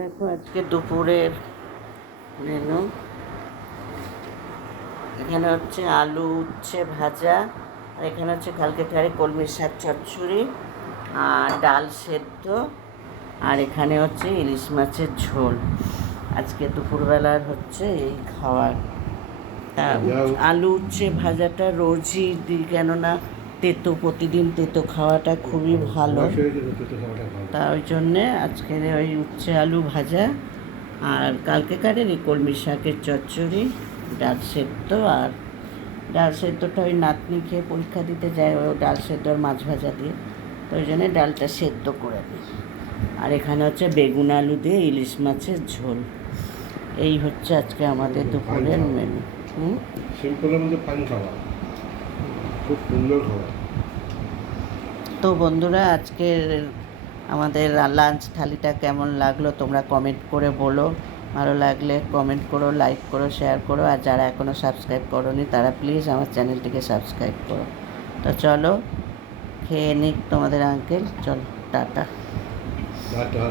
দেখো আজকে দুপুরের মেনু। এখানে হচ্ছে আলু উচ্ছে ভাজা, আর এখানে হচ্ছে কালকে কলমির শাক চচ্চড়ি আর ডাল সেদ্ধ, আর এখানে হচ্ছে ইলিশ মাছের ঝোল। আজকে দুপুরবেলার হচ্ছে এই খাবার। তা আলু উচ্ছে ভাজাটা রোজই দিই, কেননা তেতো, প্রতিদিন তেতো খাওয়াটা খুবই ভালো। তা ওই জন্যে আজকের ওই উচ্ছে আলু ভাজা আর কালকেকারের এই কলমি শাকের চচ্চড়ি, ডাল সেদ্ধ। আর ডাল সেদ্ধটা ওই নাতনি খেয়ে পরীক্ষা দিতে যায়, ও ডাল সেদ্ধ আর মাছ ভাজা দিয়ে, তো ওই জন্যে ডালটা সেদ্ধ করে দিই। আর এখানে হচ্ছে বেগুন আলু দিয়ে ইলিশ মাছের ঝোল। এই হচ্ছে আজকে আমাদের দুপুরের মেনু। সিম্পলের মধ্যে ফাইন খাবার, খুব সুন্দর খাবার। তো বন্ধুরা, আজকের আমাদের লাঞ্চ থালিটা কেমন লাগলো তোমরা কমেন্ট করে বলো। ভালো লাগলে কমেন্ট করো, লাইক করো, শেয়ার করো, আর যারা এখনও সাবস্ক্রাইব করোনি তারা প্লিজ আমার চ্যানেলটিকে সাবস্ক্রাইব করো। তো চলো খেয়ে নিক তোমাদের আঙ্কেল, চলো টাটা। টাটা।